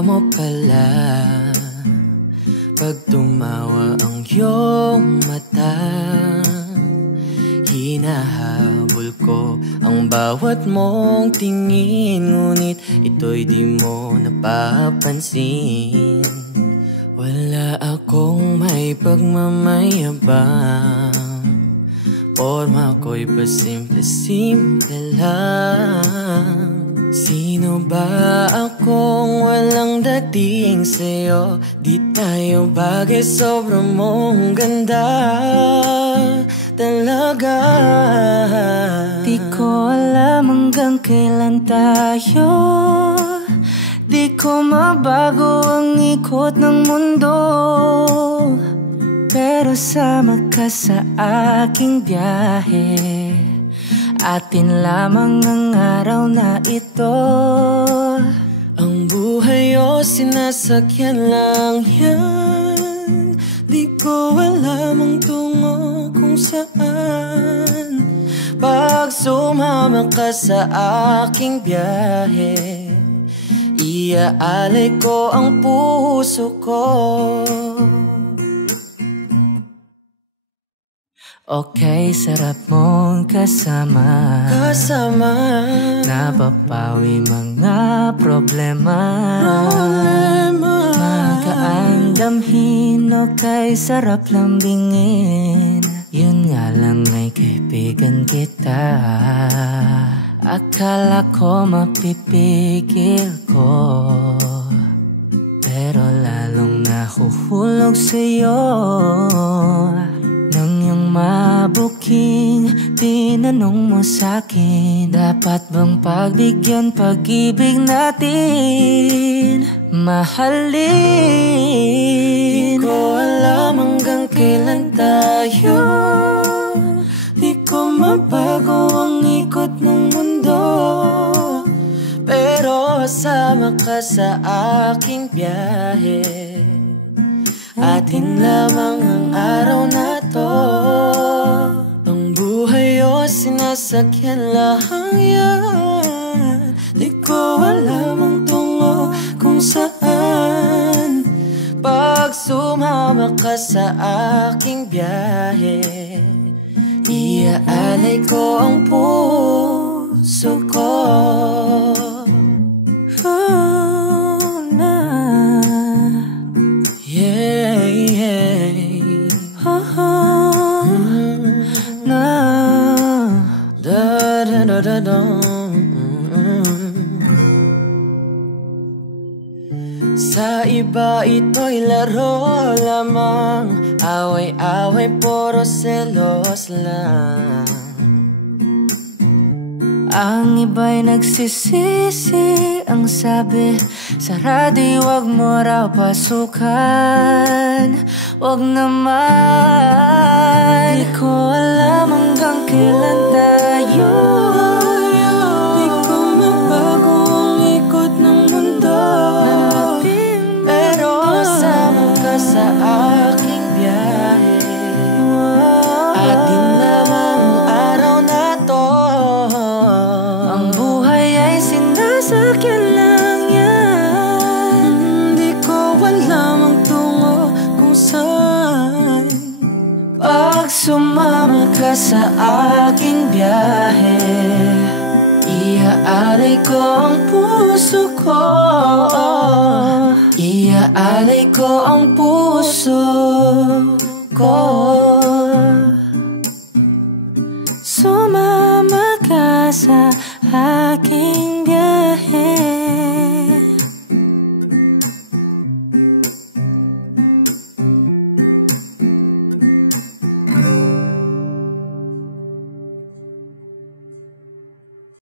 mo pala pag tumawa ang iyong mata. Hinahabol ko ang bawat mong tingin, ngunit ito'y di mo napapansin. Wala akong may pagmamayabang, forma ko'y pasimple-simple lang. Sino ba akong walang dating sa'yo? Di tayo bagay, sobrang mong ganda talaga. Di ko alam hanggang kailan tayo, di ko mabago ang ikot ng mundo, pero sama ka sa aking biyahe. Atin lamang ang araw na ito. Ang buhay o sinasakyan lang yan, di ko alam ang tungo kung saan. Pag sumama ka sa aking biyahe, iaalay ko ang puso ko. Okay, sarap mong kasama, napapawi mga problema. Magaan damhin, okay, sarap lambingin. Yun nga lang ay kaibigan kita. Akala ko mapipigil ko, pero lalong nahuhulog sa'yo. Nang yung mabuking tinanong mo sa'kin, dapat bang pagbigyan pag-ibig natin, mahalin? Di ko alam hanggang kailan tayo, di ko mabago ang ikot ng mundo, pero sama ka sa aking biyahe. Atin lamang ang araw na to. Ang buhay o sinasakyan lang yan, di ko alam ang tungo kung saan. Pag sumama ka sa aking biyahe, iaalay ko ang puso ko. Sa iba ito'y laro lamang, away-away puro selos lang. Ang iba'y nagsisisi, ang sabi sa radyo, wag mo raw pasukan. Wag naman. Di ko alam hanggang kailan tayo, di ko mabago ang ikot ng mundo, pero sama ka sa aking biyahe. Atin lamang ang araw na to. Ang buhay ay sinasakyan lang yan, di ko alam ang tungo kung saan. Pag sumama ka sa aking biyahe, iaalay ko ang puso ko. Iaalay ko ang puso ko. Sumama ka sa aking